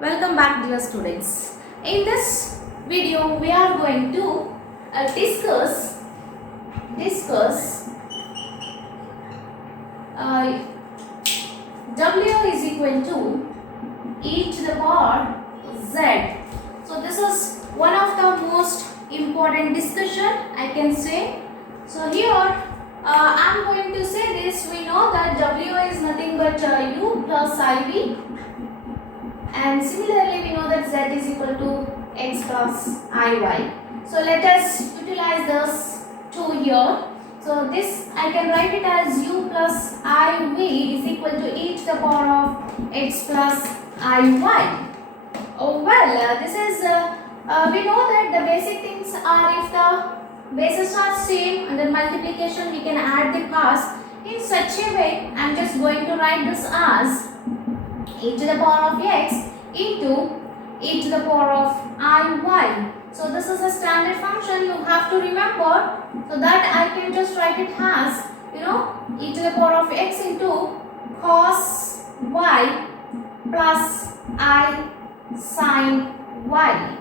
Welcome back, dear students. In this video we are going to discuss W is equal to e to the power z. So this is one of the most important discussion, I can say. So here I am going to say this. We know that W is nothing but u plus iv, and similarly we know that z is equal to x plus iy. So let us utilize this 2 here. So this I can write it as u plus iv is equal to e to the power of x plus iy. Oh well, this is we know that the basic things are, if the bases are same, under multiplication we can add the parts in such a way. I am just going to write this as e to the power of x into e to the power of iy. So this is a standard function you have to remember, so that I can just write it as, e to the power of x into cos y plus I sin y.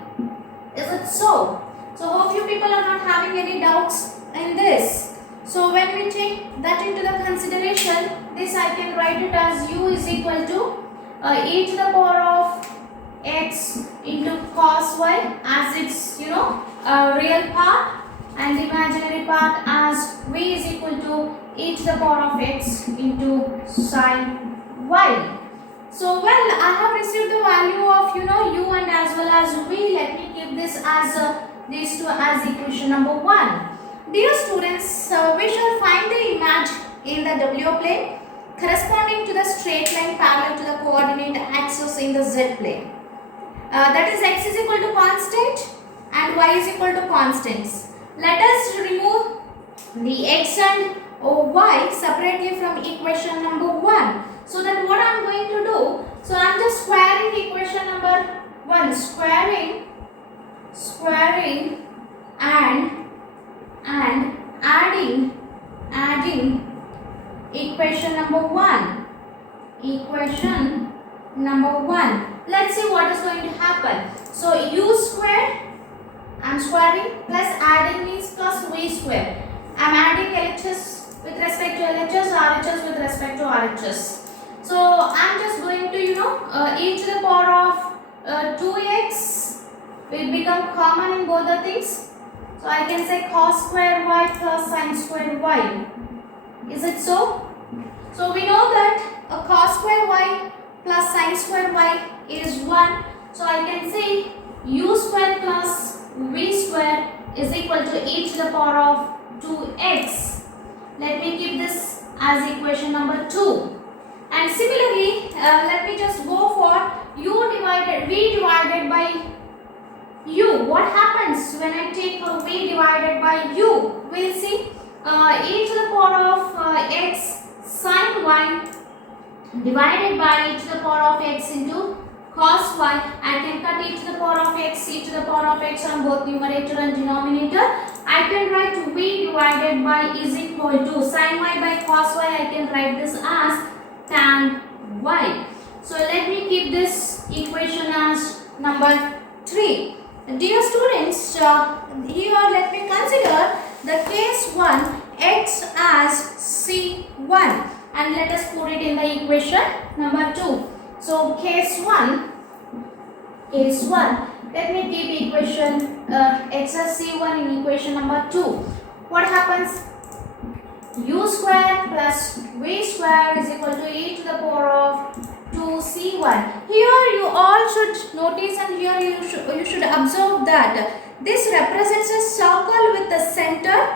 Is it so? So hope you people are not having any doubts in this. So when we take that into the consideration, this I can write it as u is equal to e to the power of x into cos y as its real part, and imaginary part as v is equal to e to the power of x into sin y. So well, I have received the value of u and as well as v. Let me keep this as these two as equation number 1. Dear students, we shall find the image in the w plane corresponding to the straight line parallel to the coordinate axis in the z plane. That is, x is equal to constant and y is equal to constants. Let us remove the x and y separately from equation number 1. So that what I am going to do, so I am just squaring equation number 1, squaring and adding equation number 1. Let's see what is going to happen. So u squared, I am squaring, plus adding means plus v squared. I am adding LHS with respect to LHS, RHS with respect to RHS. So I am just going to e to the power of 2x will become common in both the things. So I can say cos square y plus sin square y. Is it so? So we know that a cos square y plus sin square y is 1. So I can say u square plus v square is equal to e to the power of 2x. Let me keep this as equation number 2. And similarly, let me just go for v divided by u. What happens when I take v divided by u? We'll see. E to the power of x sin y divided by e to the power of x into cos y. I can cut e to the power of x, e to the power of x on both numerator and denominator. I can write v divided by is equal to sin y by cos y. I can write this as tan y. So let me keep this equation as number 3. Dear students, here let me consider the case 1 x as c1, and let us put it in the equation number 2. So case 1, let me keep equation x as c1 in equation number 2. What happens? U square plus v square is equal to e to the power of 2c1. Here you all should notice, and here you should observe that this represents a circle with the center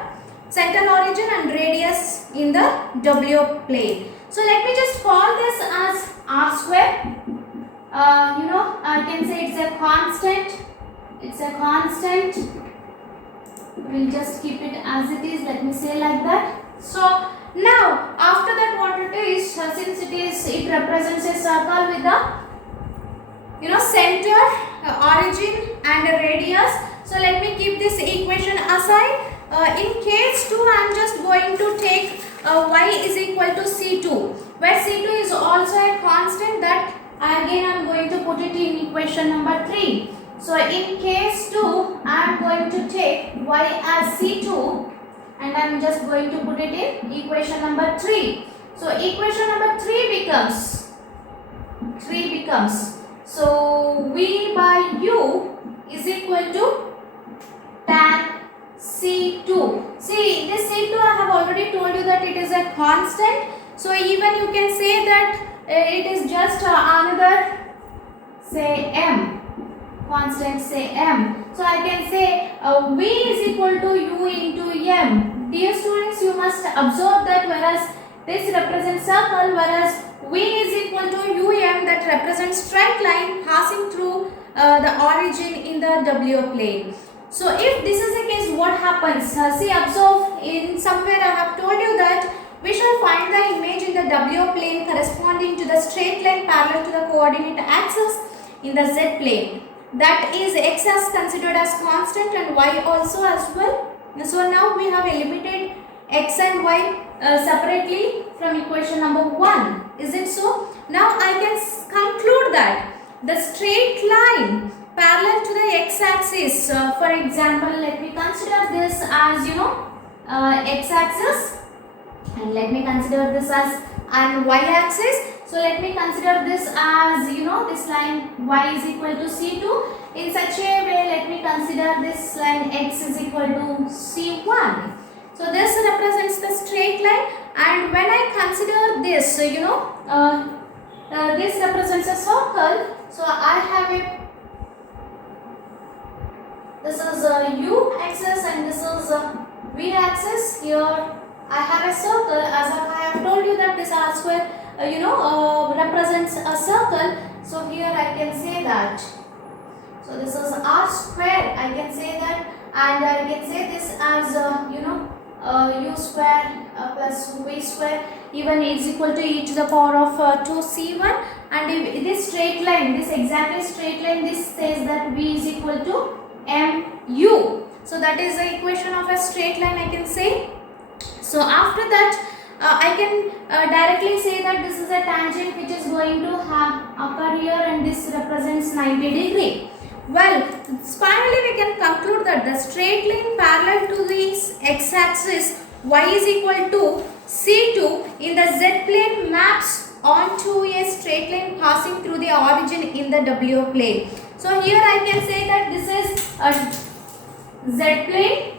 origin and radius in the w plane. So let me just call this as r square. I can say it's a constant. We'll just keep it as it is. Let me say like that. So now after that, what it is, since it represents a circle with the center, origin and radius. So let me keep this equation aside. In case 2, I am just going to take y is equal to c2, where c2 is also a constant that again I am going to put it in equation number 3. So in case 2, I am going to take y as C2 and I am just going to put it in equation number 3. So equation number 3 becomes so V by U is equal to tan C2. See, this C2 I have already told you that it is a constant. So even you can say that it is just another, say, m, constant, say m. So I can say V is equal to U into m. Dear students, you must observe that whereas this represents circle, whereas V is equal to um, that represents straight line passing through the origin in the W plane. So if this is the case, what happens? See, observe, in somewhere I have told you that we shall find the image in the W plane corresponding to the straight line parallel to the coordinate axis in the Z plane. That is x as considered as constant and y also as well. So now we have eliminated x and y separately from equation number 1. Is it so? Now I can conclude that the straight line parallel to the x-axis, for example, let me consider this as x-axis, and let me consider this as an y-axis. So let me consider this as this line y is equal to C2. In such a way, let me consider this line x is equal to C1. So this represents the straight line, and when I consider this, this represents a circle. So I have a, this is a u axis and this is a v axis. Here I have a circle, as I have told you that this r square represents a circle. So here I can say that. So this is r square, I can say that, and I can say this as u square plus v square even is equal to e to the power of 2c1, and if this straight line, this exactly straight line, this says that v is equal to mu. So that is the equation of a straight line, I can say. So after that I can directly say that this is a tangent which is going to occur here, and this represents 90 degree. Well, finally we can conclude that the straight line parallel to this x-axis y is equal to C2 in the z plane maps onto a straight line passing through the origin in the W plane. So here I can say that this is a z plane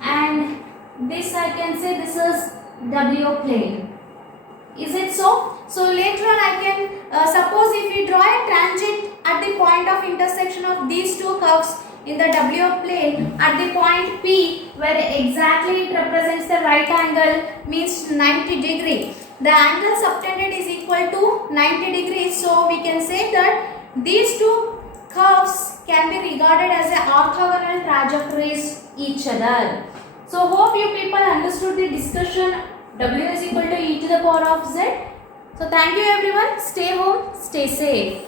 and this I can say this is W plane. Is it so? So later on I can suppose if we draw a tangent at the point of intersection of these two curves in the W plane at the point P, where exactly it represents the right angle, means 90 degree. The angle subtended is equal to 90 degrees. So we can say that these two curves can be regarded as a orthogonal trajectories each other. So hope you people understood the discussion. W is equal to e to the power of z. So thank you everyone. Stay home, stay safe.